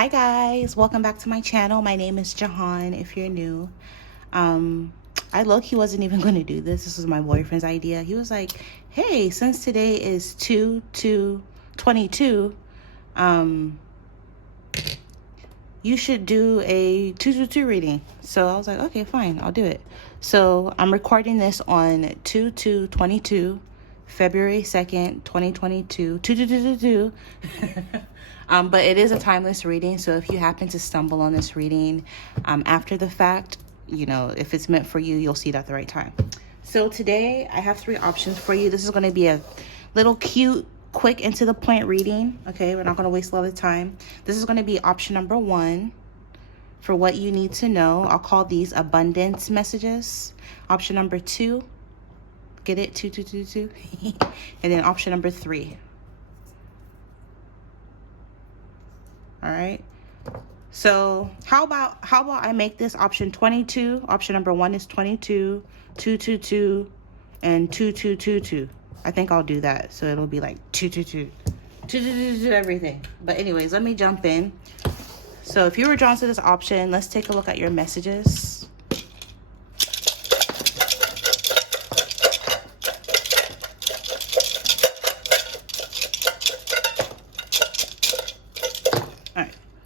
Hi guys, welcome back to my channel. My name is Jehan if you're new. I low-key wasn't even going to do this. This was my boyfriend's idea. He was like, hey, since today is 2/2/22, you should do a 2/2/2 reading. So I was like, okay, fine, I'll do it. So I'm recording this on 2/2/22, February 2nd, 2022, 2/2/2/2. But it is a timeless reading, so if you happen to stumble on this reading after the fact, you know, if it's meant for you, you'll see it at the right time. So today I have 3 options for you. This is going to be a little cute, quick, and to the point reading. Okay, we're not going to waste a lot of time. This is going to be option number 1 for what you need to know. I'll call these abundance messages. Option number 2, get it, 2/2/2/2, and then option number 3. All right, so how about I make this option 22? Option number 1 is 22, 2/2/2, and 2/2/2/2. I think I'll do that, so it'll be like 2/2/2, 2/2/2/2 everything. But anyways, let me jump in. So if you were drawn to this option, let's take a look at your messages.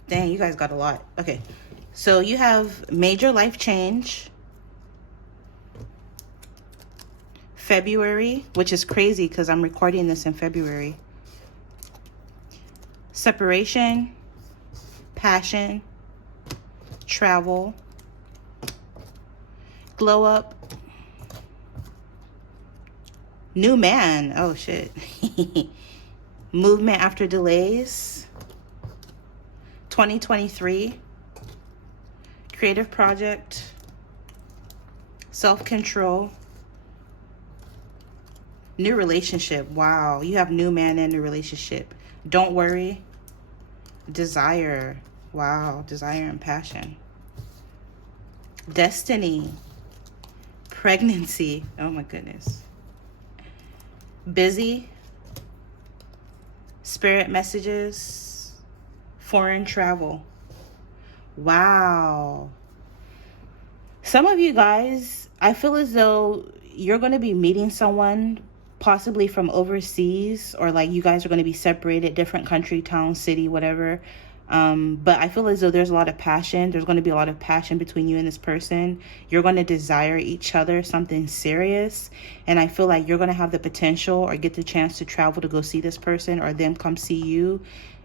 Dang, you guys got a lot. Okay, so you have major life change, February, which is crazy because I'm recording this in February, separation, passion, travel, glow up, new man, oh shit, movement after delays, 2023, creative project, self-control, new relationship. Wow, you have new man and new relationship. Don't worry, desire. Wow, desire and passion, destiny, pregnancy. Oh my goodness, busy, spirit messages, foreign travel. Wow. Some of you guys, I feel as though you're going to be meeting someone possibly from overseas, or like you guys are going to be separated, different country, town, city, whatever. But I feel as though there's a lot of passion. There's going to be a lot of passion between you and this person. You're going to desire each other, something serious. And I feel like you're going to have the potential or get the chance to travel to go see this person, or them come see you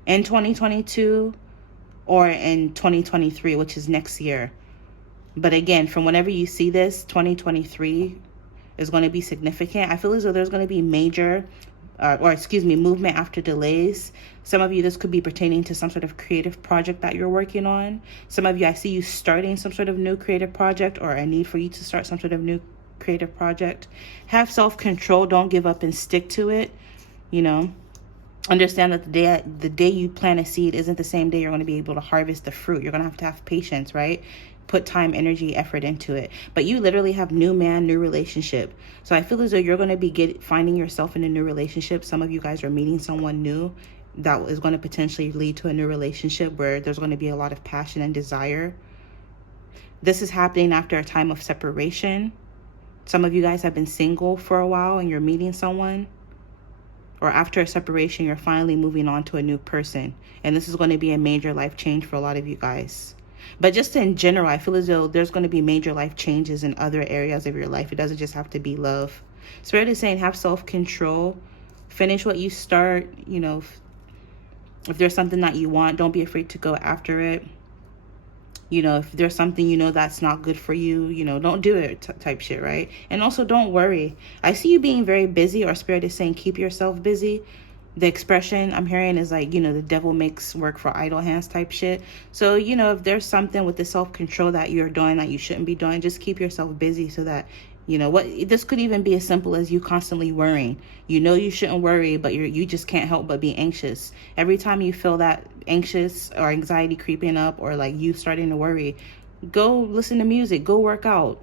in 2022 or in 2023, which is next year. But again, from whenever you see this, 2023 is going to be significant. I feel as though there's going to be major movement after delays. Some of you, this could be pertaining to some sort of creative project that you're working on. Some of you, I see you starting some sort of new creative project, or a need for you to start some sort of new creative project. Have self-control. Don't give up and stick to it. You know, understand that the day you plant a seed isn't the same day you're going to be able to harvest the fruit. You're going to have patience, right? Put time, energy, effort into it. But you literally have new man, new relationship. So I feel as though you're going to be finding yourself in a new relationship. Some of you guys are meeting someone new that is going to potentially lead to a new relationship where there's going to be a lot of passion and desire. This is happening after a time of separation. Some of you guys have been single for a while and you're meeting someone. Or after a separation, you're finally moving on to a new person. And this is going to be a major life change for a lot of you guys. But just in general, I feel as though there's going to be major life changes in other areas of your life. It doesn't just have to be love. Spirit is saying have self-control. Finish what you start. You know, if there's something that you want, don't be afraid to go after it. You know, if there's something you know that's not good for you, you know, don't do it type shit, right? And also don't worry. I see you being very busy, or Spirit is saying keep yourself busy. The expression I'm hearing is like, you know, the devil makes work for idle hands type shit. So, you know, if there's something with the self-control that you're doing that you shouldn't be doing, just keep yourself busy so that, you know, this could even be as simple as you constantly worrying. You know you shouldn't worry, but you just can't help but be anxious. Every time you feel that anxious or anxiety creeping up, or like you starting to worry, go listen to music, go work out,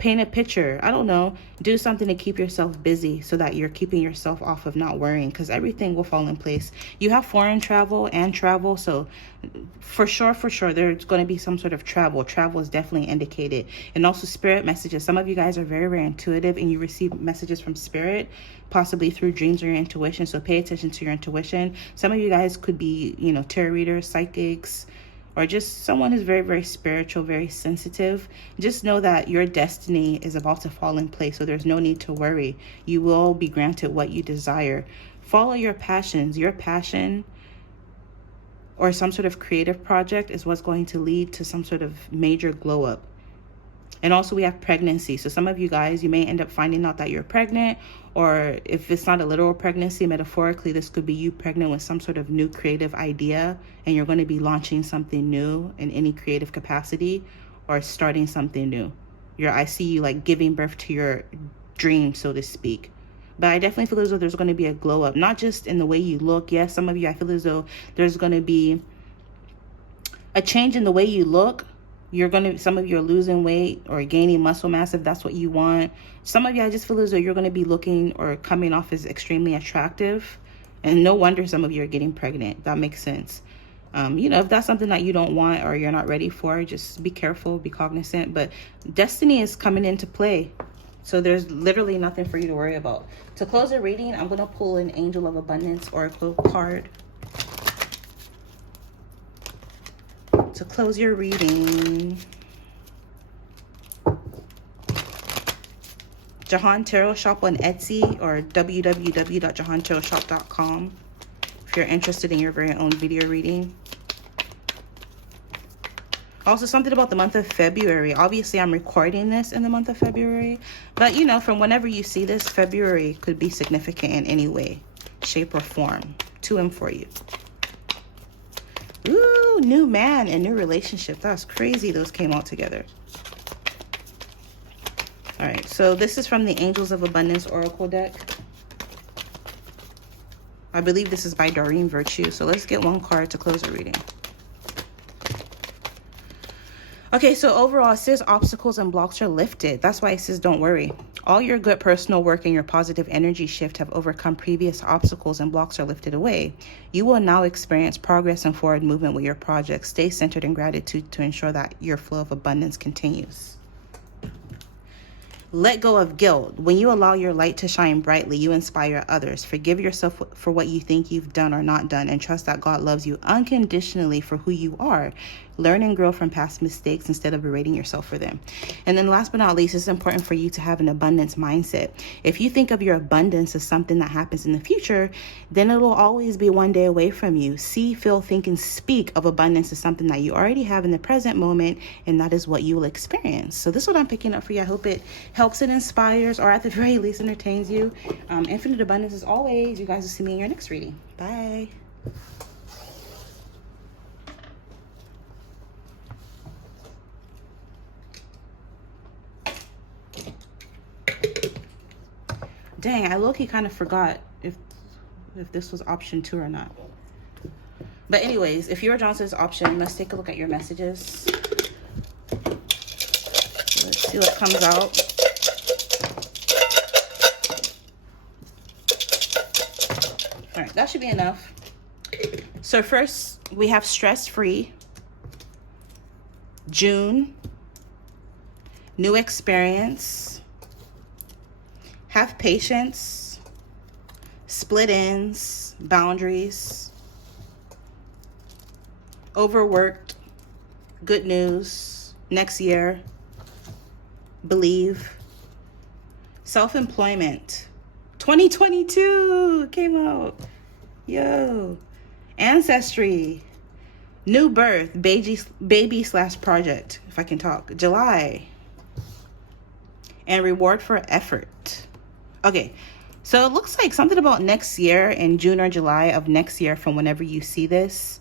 paint a picture. I don't know. Do something to keep yourself busy so that you're keeping yourself off of not worrying, because everything will fall in place. You have foreign travel and travel, so for sure, there's going to be some sort of travel. Travel is definitely indicated. And also spirit messages. Some of you guys are very, very intuitive, and you receive messages from spirit, possibly through dreams or your intuition. So pay attention to your intuition. Some of you guys could be, you know, tarot readers, psychics, or just someone who's very, very spiritual, very sensitive. Just know that your destiny is about to fall in place, so there's no need to worry. You will be granted what you desire. Follow your passions. Your passion or some sort of creative project is what's going to lead to some sort of major glow up. And also we have pregnancy. So some of you guys, you may end up finding out that you're pregnant, or if it's not a literal pregnancy, metaphorically, this could be you pregnant with some sort of new creative idea, and you're going to be launching something new in any creative capacity or starting something new. I see you like giving birth to your dream, so to speak. But I definitely feel as though there's going to be a glow up, not just in the way you look. Yes, some of you, I feel as though there's going to be a change in the way you look. Some of you are losing weight or gaining muscle mass if that's what you want. Some of you, I just feel as though you're going to be looking or coming off as extremely attractive. And no wonder some of you are getting pregnant. That makes sense. You know, if that's something that you don't want or you're not ready for, just be careful, be cognizant. But destiny is coming into play. So there's literally nothing for you to worry about. To close the reading, I'm going to pull an Angel of Abundance Oracle card. To close your reading, Jehan Tarot Shop on Etsy or www.jehantarotshop.com if you're interested in your very own video reading. Also, something about the month of February. Obviously, I'm recording this in the month of February, but you know, from whenever you see this, February could be significant in any way, shape, or form to and for you. Ooh, new man and new relationship. That's crazy those came out together. All right, so this is from the Angels of Abundance Oracle deck. I believe this is by Doreen Virtue. So let's get one card to close the reading. Okay, so overall, it says obstacles and blocks are lifted. That's why it says don't worry. All your good personal work and your positive energy shift have overcome previous obstacles and blocks are lifted away. You will now experience progress and forward movement with your project. Stay centered in gratitude to ensure that your flow of abundance continues. Let go of guilt. When you allow your light to shine brightly, you inspire others. Forgive yourself for what you think you've done or not done, and trust that God loves you unconditionally for who you are. Learn and grow from past mistakes instead of berating yourself for them. And then last but not least, it's important for you to have an abundance mindset. If you think of your abundance as something that happens in the future, then it'll always be one day away from you. See, feel, think, and speak of abundance as something that you already have in the present moment, and that is what you will experience. So this is what I'm picking up for you. I hope it helps and inspires, or at the very least entertains you. Infinite abundance as always. You guys will see me in your next reading. Bye. Dang, I low-key kind of forgot if this was option 2 or not. But anyways, if you're drawn to this option, let's take a look at your messages. Let's see what comes out. All right, that should be enough. So first, we have stress-free, June, new experience, have patience, split ends, boundaries, overworked, good news, next year, believe, self-employment, 2022 came out, yo, ancestry, new birth, baby/project, if I can talk, July, and reward for effort. Okay, so it looks like something about next year in June or July of next year from whenever you see this.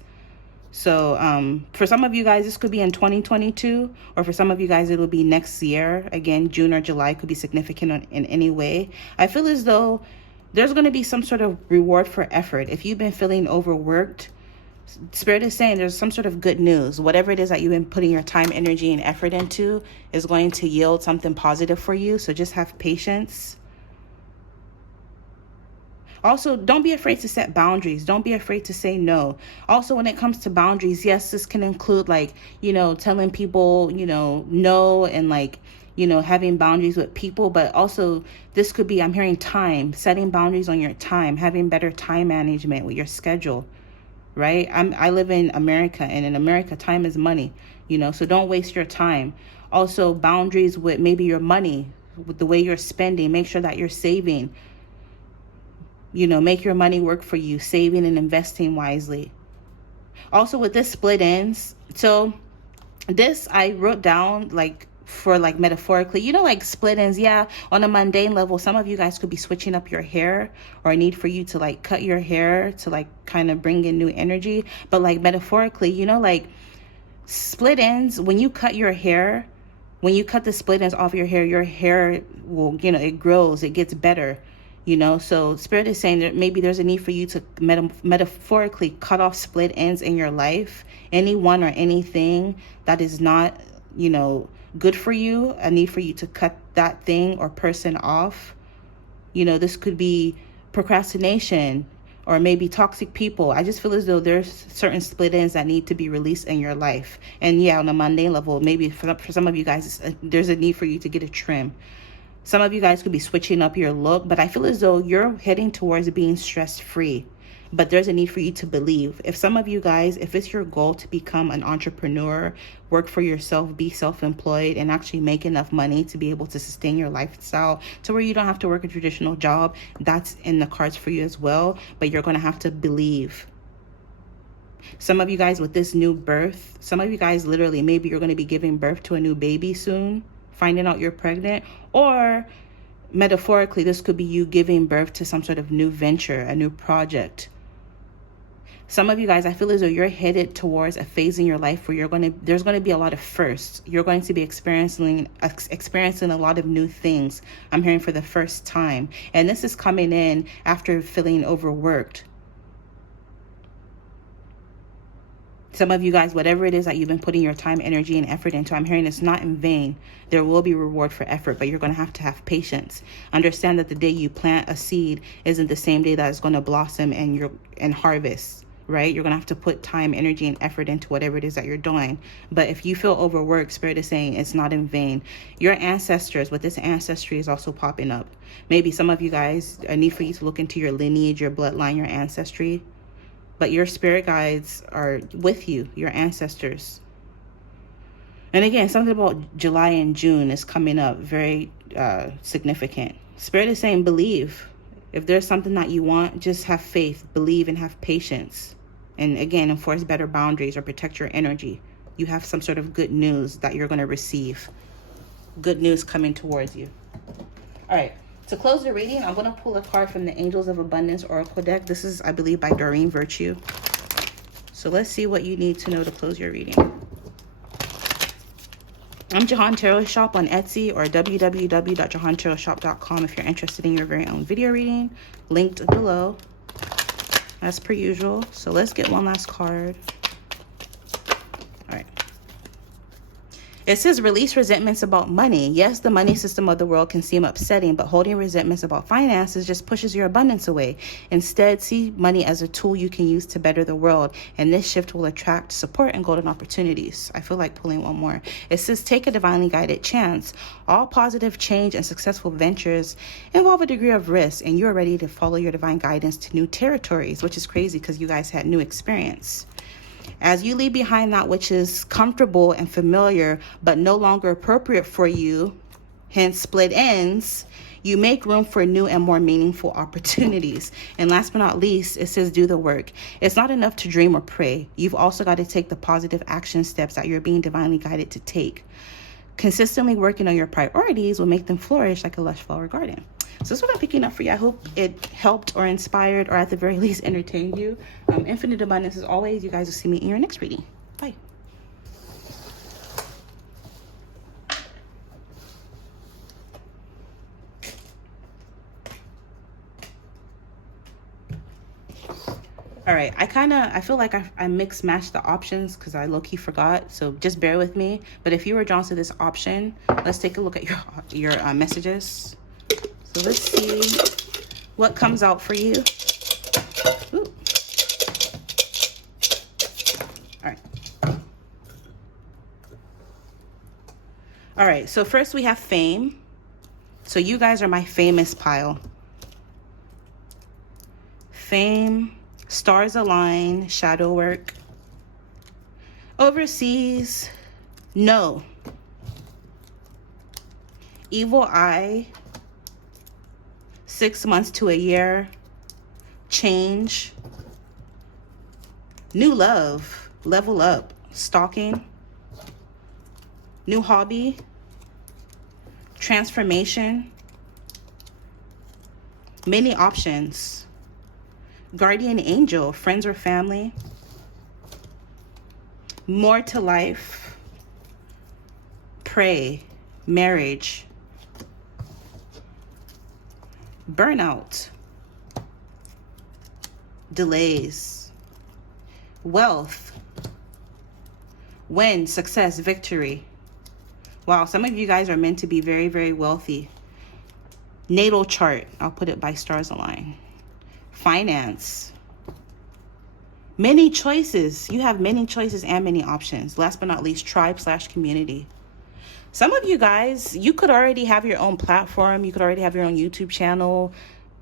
So for some of you guys, this could be in 2022, or for some of you guys, it'll be next year. Again, June or July could be significant in any way. I feel as though there's going to be some sort of reward for effort. If you've been feeling overworked, Spirit is saying there's some sort of good news. Whatever it is that you've been putting your time, energy, and effort into is going to yield something positive for you. So just have patience. Also, don't be afraid to set boundaries. Don't be afraid to say no. Also, when it comes to boundaries, yes, this can include like, telling people, no, and like, having boundaries with people. But also this could be, I'm hearing time, setting boundaries on your time, having better time management with your schedule, right? I live in America, and in America, time is money, so don't waste your time. Also, boundaries with maybe your money, with the way you're spending. Make sure that you're saving. Make your money work for you, saving and investing wisely. Also, with this split ends, so this I wrote down like for like metaphorically, like split ends. Yeah, on a mundane level, some of you guys could be switching up your hair, or a need for you to like cut your hair to like kind of bring in new energy. But like metaphorically, like split ends, when you cut your hair, when you cut the split ends off your hair will, it grows, it gets better. So Spirit is saying that maybe there's a need for you to metaphorically cut off split ends in your life. Anyone or anything that is not, good for you, a need for you to cut that thing or person off. This could be procrastination or maybe toxic people. I just feel as though there's certain split ends that need to be released in your life. And yeah, on a mundane level, maybe for some of you guys, there's a need for you to get a trim. Some of you guys could be switching up your look, but I feel as though you're heading towards being stress-free. But there's a need for you to believe. If some of you guys, if it's your goal to become an entrepreneur, work for yourself, be self-employed, and actually make enough money to be able to sustain your lifestyle to where you don't have to work a traditional job, that's in the cards for you as well. But you're going to have to believe. Some of you guys with this new birth, some of you guys literally, maybe you're going to be giving birth to a new baby soon, finding out you're pregnant, or metaphorically, this could be you giving birth to some sort of new venture, a new project. Some of you guys, I feel as though you're headed towards a phase in your life where there's going to be a lot of firsts. You're going to be experiencing a lot of new things. I'm hearing for the first time. And this is coming in after feeling overworked. Some of you guys, whatever it is that you've been putting your time, energy, and effort into, I'm hearing it's not in vain. There will be reward for effort, but you're going to have patience. Understand that the day you plant a seed isn't the same day that it's going to blossom and harvest, right? You're going to have to put time, energy, and effort into whatever it is that you're doing. But if you feel overworked, Spirit is saying it's not in vain. Your ancestors, with this ancestry is also popping up. Maybe some of you guys, a need for you to look into your lineage, your bloodline, your ancestry. But your spirit guides are with you, your ancestors. And again, something about July and June is coming up, very significant. Spirit is saying believe. If there's something that you want, just have faith, believe, and have patience. And again, enforce better boundaries or protect your energy. You have some sort of good news that you're going to receive. Good news coming towards you. All right. To close the reading, I'm going to pull a card from the Angels of Abundance Oracle deck. This is, I believe, by Doreen Virtue. So let's see what you need to know to close your reading. I'm Jehan Tarot Shop on Etsy or www.jehantarotshop.com if you're interested in your very own video reading. Linked below, as per usual. So let's get one last card. All right. It says release resentments about money. Yes, the money system of the world can seem upsetting, but holding resentments about finances just pushes your abundance away. Instead, see money as a tool you can use to better the world, and this shift will attract support and golden opportunities. I feel like pulling one more. It says take a divinely guided chance. All positive change and successful ventures involve a degree of risk, and you are ready to follow your divine guidance to new territories, which is crazy because you guys had new experience. As you leave behind that which is comfortable and familiar, but no longer appropriate for you, hence split ends, you make room for new and more meaningful opportunities. And last but not least, it says do the work. It's not enough to dream or pray. You've also got to take the positive action steps that you're being divinely guided to take. Consistently working on your priorities will make them flourish like a lush flower garden. So that's what I'm picking up for you. I hope it helped or inspired or at the very least entertained you. Infinite abundance as always. You guys will see me in your next reading. Bye. All right. right, I feel like I mix matched the options because I low-key forgot, so just bear with me. But if you were drawn to this option, let's take a look at your messages. So let's see what comes out for you. Ooh. All right. All right, so first we have fame. So you guys are my famous pile. Fame, stars align, shadow work. Overseas, no. Evil eye, 6 months to a year. Change. New love, level up. Stalking. New hobby. Transformation. Many options. Guardian angel, friends or family. More to life. Pray, marriage. Burnout. Delays. Wealth. Win, success, victory. Wow, some of you guys are meant to be very, very wealthy. Natal chart, I'll put it by stars align. Finance. Many choices. You have many choices and many options. Last but not least, tribe/community. Some of you guys, you could already have your own platform. You could already have your own YouTube channel,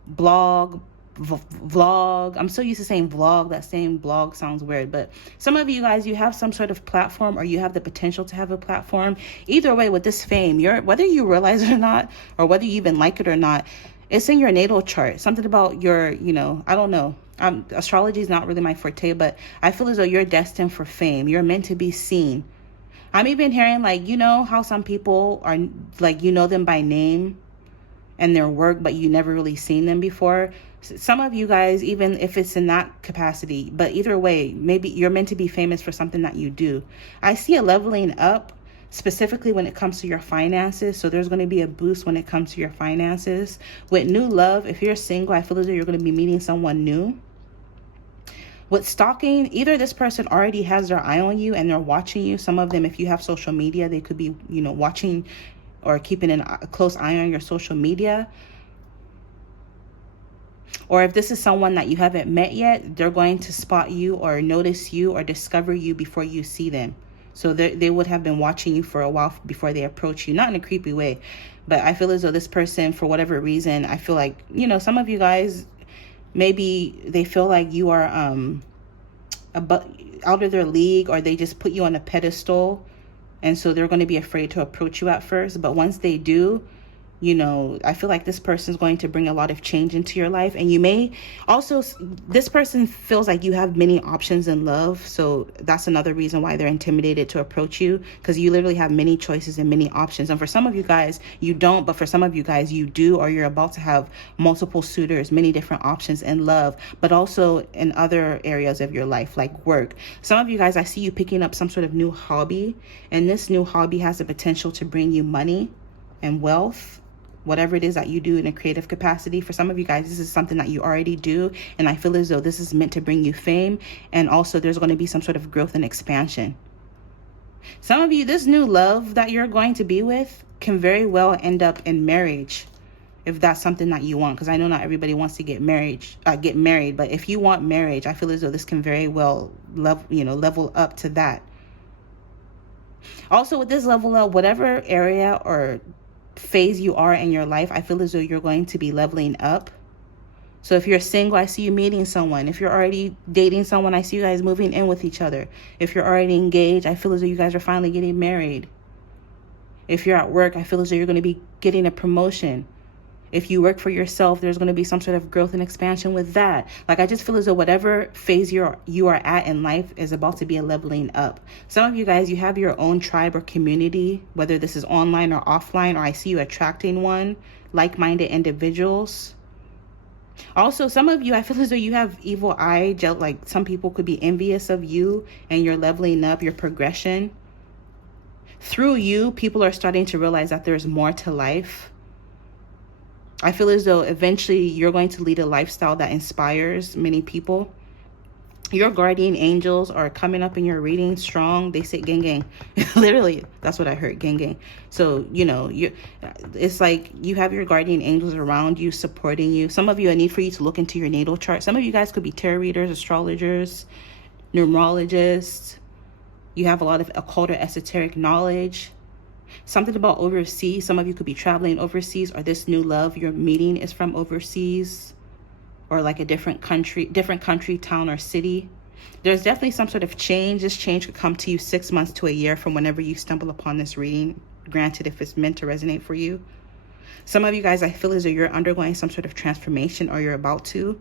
blog, vlog. I'm so used to saying vlog. That saying blog sounds weird, but some of you guys, you have some sort of platform, or you have the potential to have a platform. Either way, with this fame, whether you realize it or not, or whether you even like it or not, it's in your natal chart. Something about your, I don't know. Astrology is not really my forte, but I feel as though you're destined for fame. You're meant to be seen. I'm even hearing, like, how some people are, like, them by name and their work, but you never really seen them before. Some of you guys, even if it's in that capacity, but either way, maybe you're meant to be famous for something that you do. I see a leveling up, specifically when it comes to your finances. So there's going to be a boost when it comes to your finances. With new love, if you're single, I feel as though you're going to be meeting someone new. With stalking, either this person already has their eye on you and they're watching you. Some of them, if you have social media, they could be, watching or keeping a close eye on your social media. Or if this is someone that you haven't met yet, they're going to spot you or notice you or discover you before you see them. So they would have been watching you for a while before they approach you. Not in a creepy way, but I feel as though this person, for whatever reason, I feel like, some of you guys, maybe they feel like you are out of their league, or they just put you on a pedestal. And so they're going to be afraid to approach you at first. But once they do, I feel like this person is going to bring a lot of change into your life. And you may also, this person feels like you have many options in love. So that's another reason why they're intimidated to approach you, because you literally have many choices and many options. And for some of you guys, you don't, but for some of you guys, you do, or you're about to have multiple suitors, many different options in love, but also in other areas of your life, like work. Some of you guys, I see you picking up some sort of new hobby, and this new hobby has the potential to bring you money and wealth. Whatever it is that you do in a creative capacity. For some of you guys, this is something that you already do, and I feel as though this is meant to bring you fame, and also there's going to be some sort of growth and expansion. Some of you, this new love that you're going to be with can very well end up in marriage, if that's something that you want, because I know not everybody wants to get married, but if you want marriage, I feel as though this can very well level up to that. Also, with this level up, whatever area or phase you are in your life, I feel as though you're going to be leveling up. So if you're single, I see you meeting someone. If you're already dating someone, I see you guys moving in with each other. If you're already engaged, I feel as though you guys are finally getting married. If you're at work, I feel as though you're going to be getting a promotion. If you work for yourself, there's going to be some sort of growth and expansion with that. Like, I just feel as though whatever phase you are at in life is about to be a leveling up. Some of you guys, you have your own tribe or community, whether this is online or offline, or I see you attracting one, like-minded individuals. Also, some of you, I feel as though you have evil eye, like some people could be envious of you and your leveling up, your progression. Through you, people are starting to realize that there's more to life. I feel as though eventually you're going to lead a lifestyle that inspires many people. Your guardian angels are coming up in your reading strong. They say gang gang. Literally, that's what I heard, gang gang. So, you know, it's like you have your guardian angels around you, supporting you. Some of you, I need for you to look into your natal chart. Some of you guys could be tarot readers, astrologers, numerologists. You have a lot of occult or esoteric knowledge. Something about overseas. Some of you could be traveling overseas, or this new love you're meeting is from overseas, or like a different country, town, or city. There's definitely some sort of change. This change could come to you 6 months to a year from whenever you stumble upon this reading, granted if it's meant to resonate for you. Some of you guys, I feel as though you're undergoing some sort of transformation, or you're about to.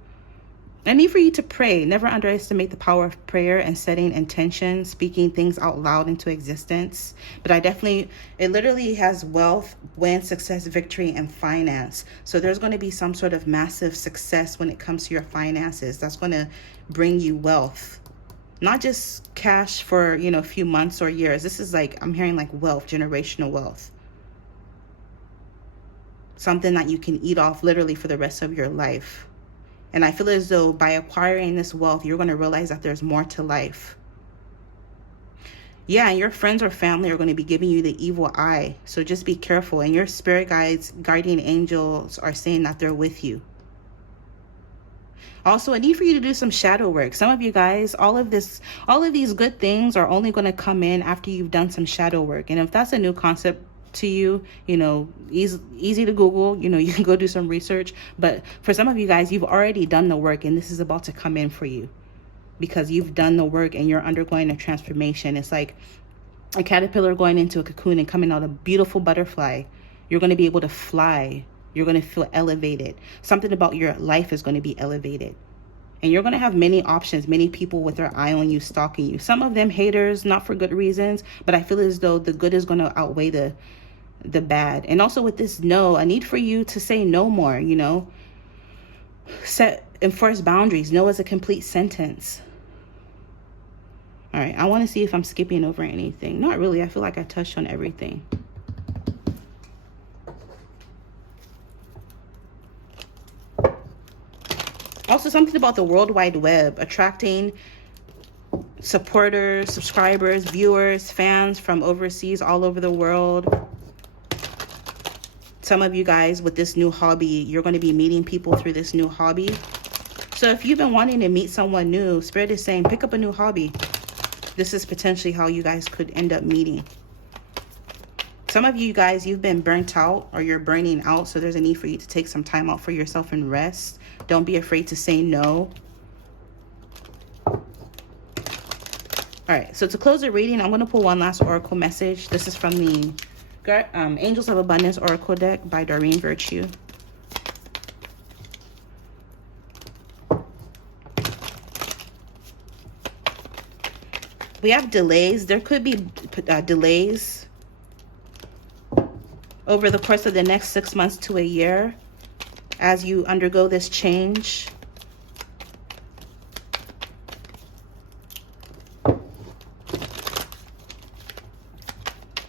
I need for you to pray. Never underestimate the power of prayer and setting intention, speaking things out loud into existence. But it literally has wealth, win, success, victory, and finance. So there's going to be some sort of massive success when it comes to your finances. That's going to bring you wealth. Not just cash for, a few months or years. This is like, I'm hearing like wealth, generational wealth. Something that you can eat off literally for the rest of your life. And I feel as though by acquiring this wealth, you're going to realize that there's more to life. Yeah, and your friends or family are going to be giving you the evil eye. So just be careful. And your spirit guides, guardian angels are saying that they're with you. Also, I need for you to do some shadow work. Some of you guys, all of these good things are only going to come in after you've done some shadow work. And if that's a new concept to you, easy to Google, you can go do some research. But for some of you guys, you've already done the work, and this is about to come in for you because you've done the work and you're undergoing a transformation. It's like a caterpillar going into a cocoon and coming out a beautiful butterfly. You're going to be able to fly. You're going to feel elevated. Something about your life is going to be elevated. And you're going to have many options, many people with their eye on you, stalking you. Some of them haters, not for good reasons, but I feel as though the good is going to outweigh the bad. And also with this no, I need for you to say no more, enforce boundaries. No is a complete sentence. All right, I want to see if I'm skipping over anything. Not really. I feel like I touched on everything. Also, something about the World Wide Web, attracting supporters, subscribers, viewers, fans from overseas, all over the world. Some of you guys with this new hobby, you're going to be meeting people through this new hobby. So if you've been wanting to meet someone new, Spirit is saying, pick up a new hobby. This is potentially how you guys could end up meeting. Some of you guys, you've been burnt out, or you're burning out. So there's a need for you to take some time out for yourself and rest. Don't be afraid to say no. All right, so to close the reading, I'm going to pull one last oracle message. This is from the Angels of Abundance Oracle deck by Doreen Virtue. We have delays. There could be delays over the course of the next 6 months to a year as you undergo this change.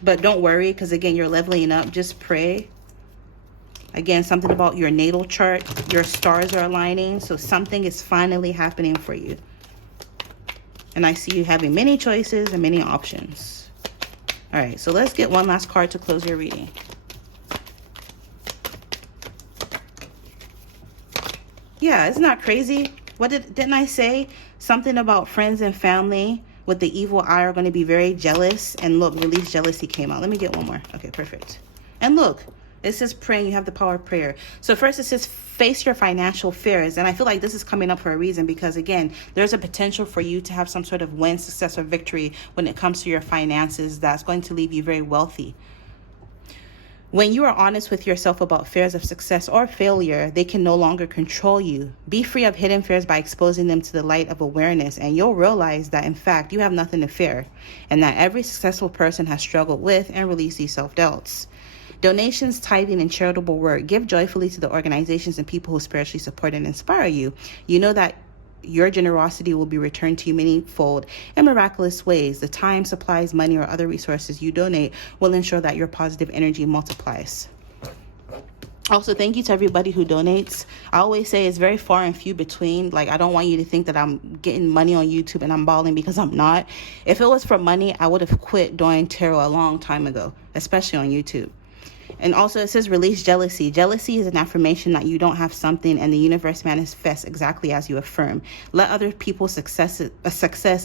But don't worry, because again, you're leveling up. Just pray. Again, something about your natal chart. Your stars are aligning. So something is finally happening for you. And I see you having many choices and many options. All right, so let's get one last card to close your reading. Yeah, isn't that crazy? Didn't I say something about friends and family with the evil eye are going to be very jealous? And look, release jealousy came out. Let me get one more. Okay, perfect. And look, it says praying. You have the power of prayer. So first it says face your financial fears. And I feel like this is coming up for a reason, because again, there's a potential for you to have some sort of win, success, or victory when it comes to your finances that's going to leave you very wealthy. When you are honest with yourself about fears of success or failure, they can no longer control you. Be free of hidden fears by exposing them to the light of awareness, and you'll realize that, in fact, you have nothing to fear, and that every successful person has struggled with and released these self-doubts. Donations, tithing, and charitable work. Give joyfully to the organizations and people who spiritually support and inspire you. You know that your generosity will be returned to you manyfold in miraculous ways. The time, supplies, money, or other resources you donate will ensure that your positive energy multiplies. Also, thank you to everybody who donates. I always say it's very far and few between. Like, I don't want you to think that I'm getting money on YouTube and I'm balling, because I'm not. If it was for money, I would have quit doing tarot a long time ago, especially on YouTube. And also, it says release jealousy. Jealousy is an affirmation that you don't have something, and the universe manifests exactly as you affirm. Let other people's success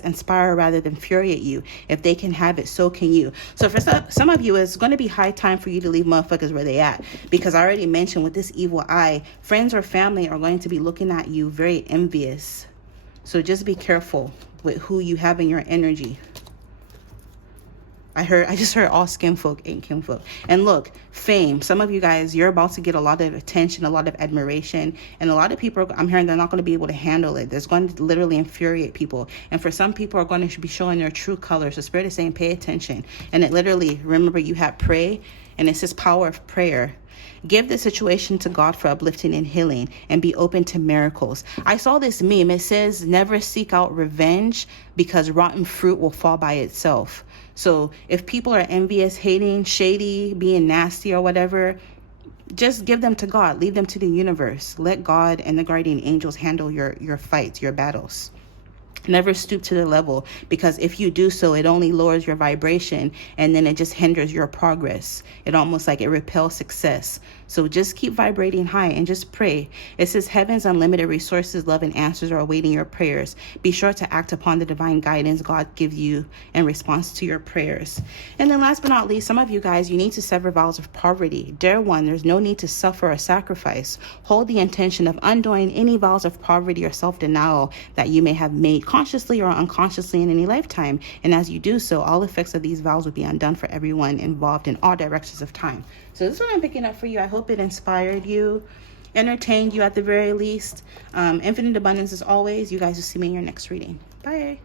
inspire rather than infuriate you. If they can have it, so can you. So for some of you, it's going to be high time for you to leave motherfuckers where they at, because I already mentioned with this evil eye, friends or family are going to be looking at you very envious. So just be careful with who you have in your energy. I just heard all skin folk ain't kinfolk. And look, fame. Some of you guys, you're about to get a lot of attention, a lot of admiration. And a lot of people, I'm hearing, they're not going to be able to handle it. There's going to literally infuriate people. And for some people are going to be showing their true colors. The Spirit is saying, pay attention. And it literally, remember, you have pray, and it's this power of prayer. Give the situation to God for uplifting and healing, and be open to miracles. I saw this meme. It says, never seek out revenge, because rotten fruit will fall by itself. So if people are envious, hating, shady, being nasty or whatever, just give them to God. Leave them to the universe. Let God and the guardian angels handle your fights, your battles. Never stoop to the level, because if you do so, it only lowers your vibration, and then it just hinders your progress. It almost like it repels success. So just keep vibrating high and just pray. It says heaven's unlimited resources, love, and answers are awaiting your prayers. Be sure to act upon the divine guidance God gives you in response to your prayers. And then last but not least, some of you guys, you need to sever vows of poverty. Dear one, there's no need to suffer or sacrifice. Hold the intention of undoing any vows of poverty or self-denial that you may have made consciously or unconsciously in any lifetime. And as you do so, all effects of these vows will be undone for everyone involved in all directions of time. So this is what I'm picking up for you. I hope it inspired you, entertained you at the very least. Infinite abundance as always. You guys will see me in your next reading. Bye.